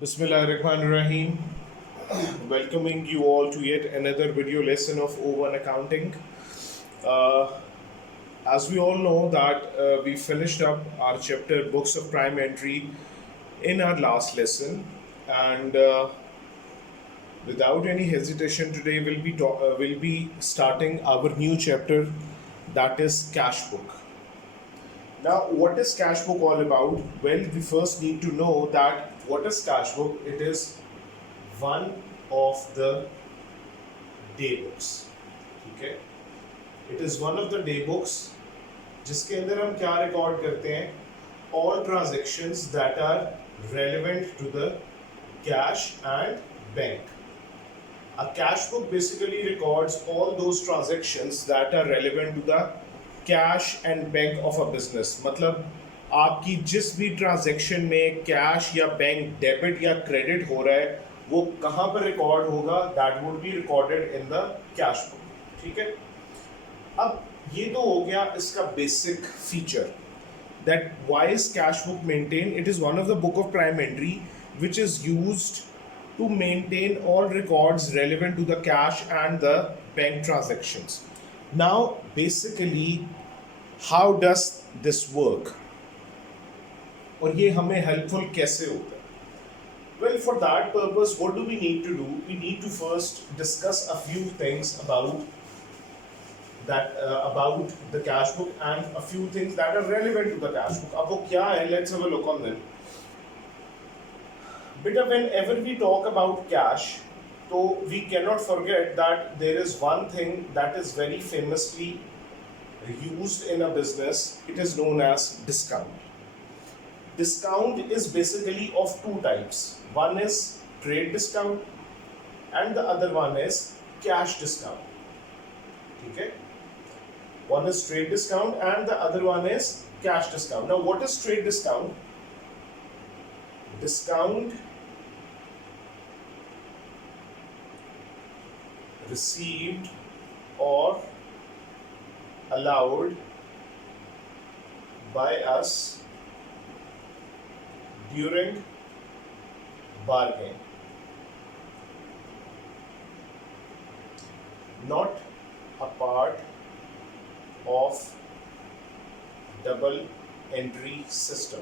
Bismillahirrahmanirrahim. Welcoming you all to yet another video lesson of O1 accounting. Uh, as we all know that we finished up our chapter books of prime entry in our last lesson, and without any hesitation, today we'll be starting our new chapter, that is cash book. Now, what is cash book all about? Well, we first need to know that what is cash book. It is one of the day books. ठीक है, it is one of the day books जिसके अंदर हम क्या रिकॉर्ड करते हैं? All transactions that are relevant to the cash and bank. A cash book basically records all those transactions that are relevant to the cash and bank of a business. मतलब आपकी जिस भी ट्रांजैक्शन में कैश या बैंक डेबिट या क्रेडिट हो रहा है वो कहाँ पर रिकॉर्ड होगा? That would be recorded in the cash book. ठीक है, अब ये तो हो गया इसका basic feature that why is cash book maintained. It is one of the book of prime entry which is used to maintain all records relevant to the cash and the bank transactions. Now basically how does this work और ये हमें हेल्पफुल कैसे होता है? Well, for that purpose, what do we need to do? We need to first discuss a few things about the cash book and a few things that are relevant to the cash book. अब वो क्या है? Let's have a look on them. But whenever we talk about cash, so we cannot forget that there is one thing that is very famously used in a business. It is known as discount. Discount is basically of two types. One is trade discount and the other one is cash discount. Okay? One is trade discount and the other one is cash discount. Now what is trade discount? Discount received or allowed by us during bargain, not a part of double entry system.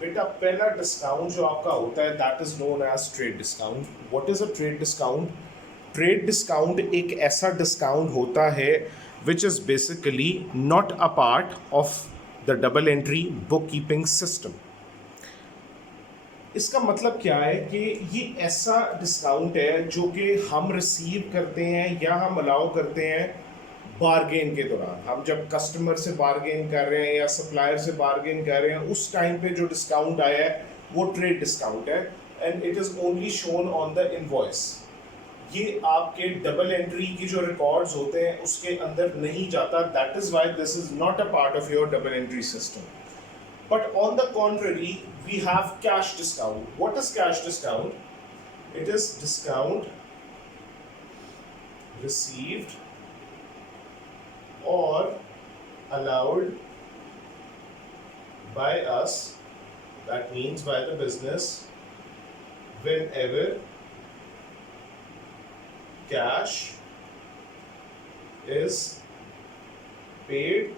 बेटा पहला डिस्काउंट जो आपका होता है that is known as trade discount. What is a trade discount? Trade discount एक ऐसा discount होता है which is basically not a part of the double entry book keeping system. इसका मतलब क्या है कि ये ऐसा डिस्काउंट है जो कि हम रिसीव करते हैं या हम अलाउ करते हैं बारगेन के दौरान. हम जब कस्टमर से बारगेन कर रहे हैं या सप्लायर से बारगेन कर रहे हैं उस टाइम पे जो डिस्काउंट आया है वो ट्रेड डिस्काउंट है and it is only shown on the invoice. ये आपके डबल एंट्री की जो रिकॉर्ड्स होते हैं उसके अंदर नहीं जाता. That is why this is not a part of your double entry system. But on the contrary, we have cash discount. What is cash discount? It is discount received or allowed by us, that means by the business, whenever cash is paid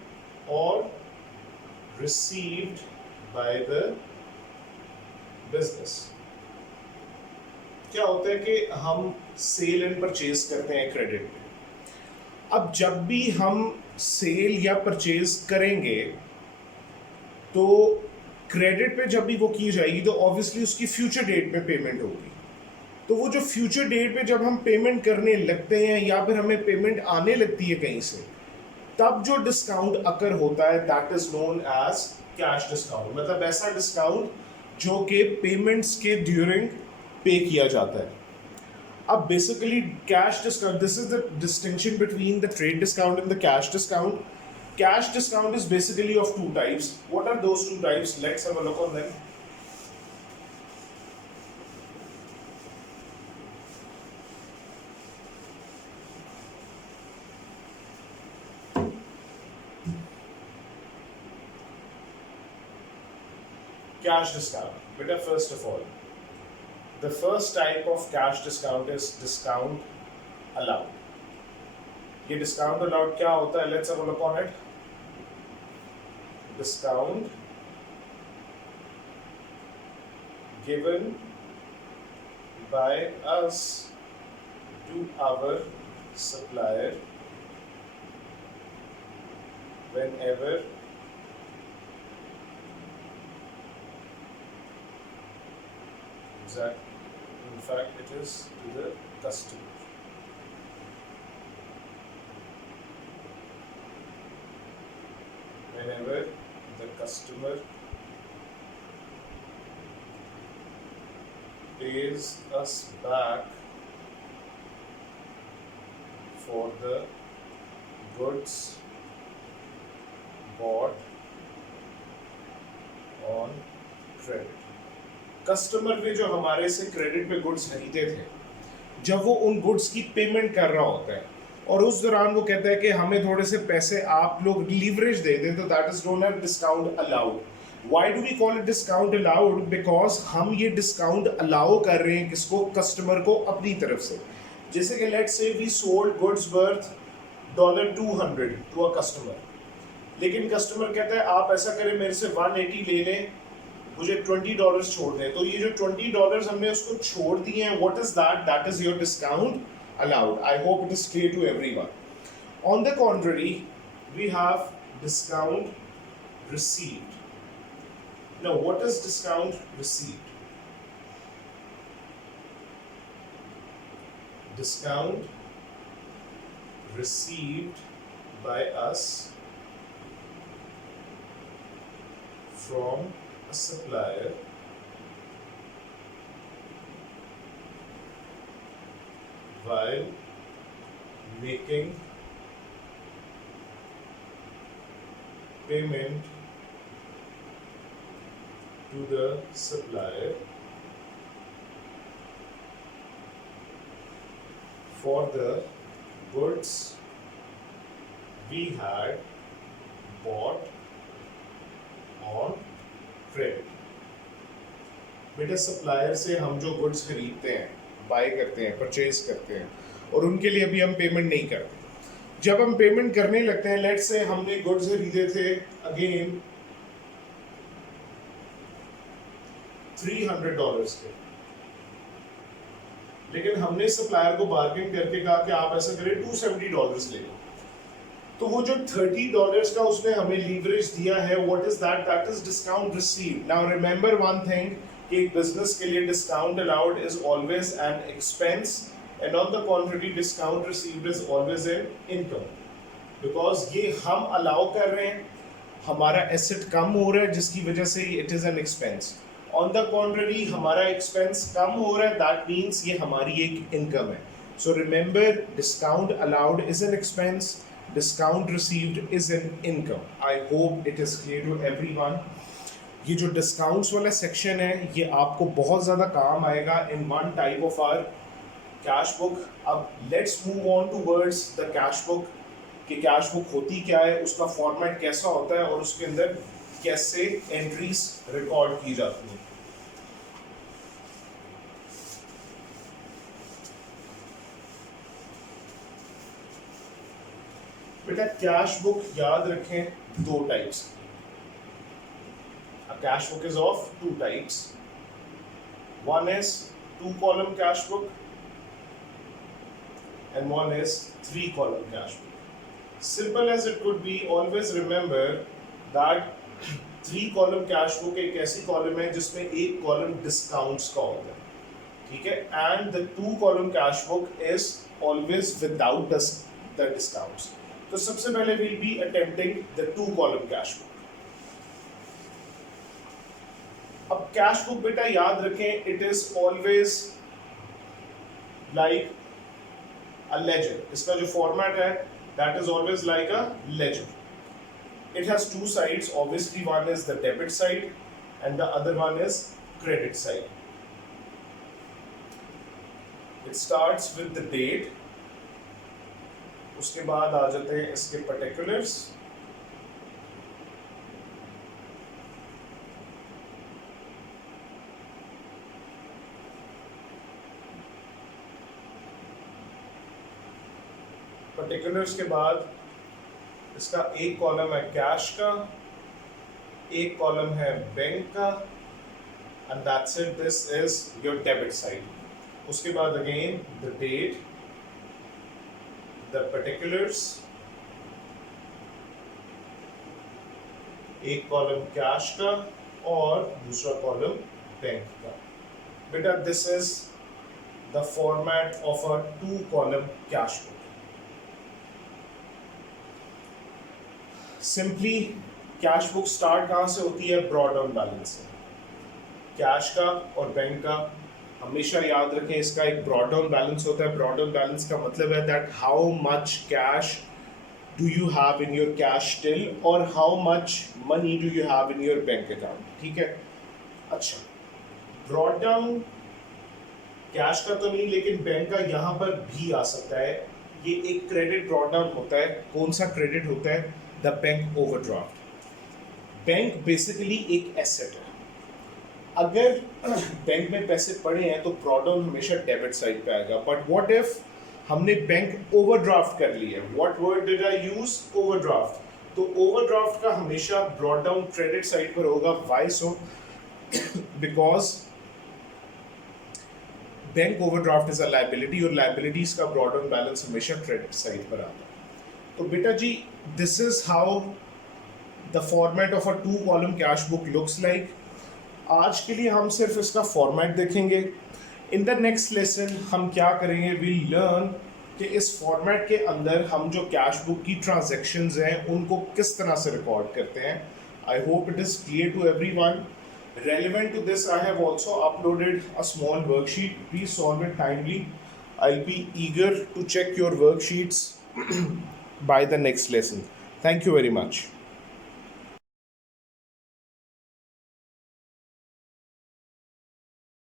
or received by the business. क्या होता है कि हम cell and purchase करते हैं क्रेडिट पे. अब जब भी हम सेल या परचेज करेंगे तो क्रेडिट पे जब भी वो की जाएगी तो ऑब्वियसली उसकी फ्यूचर डेट पे पेमेंट होगी. तो वो जो फ्यूचर डेट पे जब हम पेमेंट करने लगते हैं या फिर हमें पेमेंट आने लगती है कहीं से तब जो डिस्काउंट अकर होता है that is known as cash discount. मतलब ऐसा डिस्काउंट जो कि पेमेंट्स के ड्यूरिंग पे किया जाता है. अब basically cash discount, this is the distinction between the trade discount and the cash discount. Cash discount is basically of two types. What are those two types? Let's have a look on them. Cash discount. Better first of all, The first type of cash discount is discount allowed. ये discount allowed क्या होता है? Let's have a look on it. Discount given by us to our supplier whenever in fact it is to the customer. Whenever the customer pays us back for the goods bought on credit. Customer ने जो हमारे से क्रेडिट पे गुड्स खरीदे थे, जब वो उन गुड्स की पेमेंट कर रहा होता है और उस दौरान वो कहता है कि हमें थोड़े से पैसे आप लोग लीवरेज दे दें, तो that is known as discount allowed. Why do we call it discount allowed? Because हम ये डिस्काउंट अलाउ कर रहे हैं किसको? कस्टमर को अपनी तरफ से. जैसे कि let's say we sold goods worth $200 to a customer, लेकिन कस्टमर कहता है आप ऐसा करें मेरे से 180 ले लें, मुझे $20 छोड़ दें. तो ये जो $20 हमने उसको छोड़ दिए हैं, what is that? That is your discount allowed. I hope it is clear to everyone. On the contrary, we have discount received. Now, what is discount received? Discount received by us from a supplier while making payment to the supplier for the goods we had bought on credit. बेटा सप्लायर से हम जो गुड्स खरीदते हैं, बाय करते हैं, परचेज करते हैं, और उनके लिए अभी हम पेमेंट नहीं करते. जब हम पेमेंट करने लगते हैं, लेट्स से हमने गुड्स खरीदे थे अगेन $300 के, लेकिन हमने सप्लायर को बार्गेन करके कहा कि आप ऐसा करें $270 ले लो. तो वो जो $30 का उसने हमें लीवरेज दिया है, what is that? That is discount received. Now remember one thing कि एक बिजनेस के लिए discount allowed is always an expense, and on the contrary discount received is always an income. Because ये हम अलाउ कर रहे हैं, हमारा एसेट कम हो रहा है जिसकी वजह से it is an expense. On the contrary हमारा एक्सपेंस कम हो रहा है, दैट मीन्स ये हमारी एक इनकम है. So remember, discount allowed is an expense, discount received is an income. I hope it is clear to everyone. ये जो डिस्काउंट्स वाला सेक्शन है, ये आपको बहुत ज़्यादा काम आएगा in one type of our cash book. अब let's move on towards the cash book. कि कैश बुक होती क्या है, उसका फॉर्मेट कैसा होता है, और उसके अंदर कैसे एंट्रीज रिकॉर्ड की जाती हैं. बेटा कैश बुक याद रखें दो types. A cash book is of two types. One is 2-column cash book and one is 3-column cash book. Simple as it could be, always remember that 3-column cash book एक ऐसी कॉलम है जिसमें एक column discounts का होता है, ठीक है, and the 2-column cash book is always without the discounts. तो सबसे पहले we'll be attempting the 2-column cash book. अब कैश बुक बेटा याद रखें, it is always like a ledger. इसका जो फॉर्मेट है that is always like a ledger. It has two sides, obviously one is the debit side and the other one is credit side. It starts with the date, उसके बाद आ जाते हैं इसके particulars, particulars के बाद इसका एक कॉलम है कैश का, एक कॉलम है बैंक का, and that's it, this is your debit side. उसके बाद again the date, the particulars, एक कॉलम कैश का और दूसरा कॉलम बैंक का। बेटा this is the format of a 2 column cash book. Simply cash book start कहाँ से होती है? ब्रॉड डाउन बैलेंस से। कैश का और बैंक का हमेशा याद रखें, इसका एक ब्रॉड डाउन बैलेंस होता है। ब्रॉड डाउन बैलेंस का मतलब है that how much cash do you have in your cash till or how much money do you have in your bank account, ठीक है। अच्छा, ब्रॉड डाउन कैश का तो नहीं, लेकिन बैंक का यहाँ पर भी आ सकता है। ये एक क्रेडिट ब्रॉड डाउन होता है। कौन सा क्रेडिट होता है? The bank overdraft. Bank basically एक एसेट है। अगर बैंक में पैसे पड़े हैं तो ब्रॉड डाउन हमेशा डेबिट साइड पे आएगा। बट व्हाट इफ हमने बैंक ओवरड्राफ्ट कर ली है? What word did I use? Overdraft. तो ओवरड्राफ्ट का हमेशा ब्रॉड डाउन क्रेडिट साइड पर होगा। Why so? Because bank overdraft is a liability और लायबिलिटीज का ब्रॉड डाउन बैलेंस हमेशा क्रेडिट साइड पर आता है। तो बेटा जी, this is how the format of a 2 column cash book looks like. आज के लिए हम सिर्फ इसका फॉर्मेट देखेंगे। इन द नेक्स्ट लेसन हम क्या करेंगे? वी लर्न कि इस फॉर्मेट के अंदर हम जो कैश बुक की ट्रांजैक्शंस हैं उनको किस तरह से रिकॉर्ड करते हैं। I hope it is clear to everyone. Relevant to this, I have also uploaded a small worksheet. Please solve it timely. I'll be eager to check your worksheets by the next lesson. Thank you very much.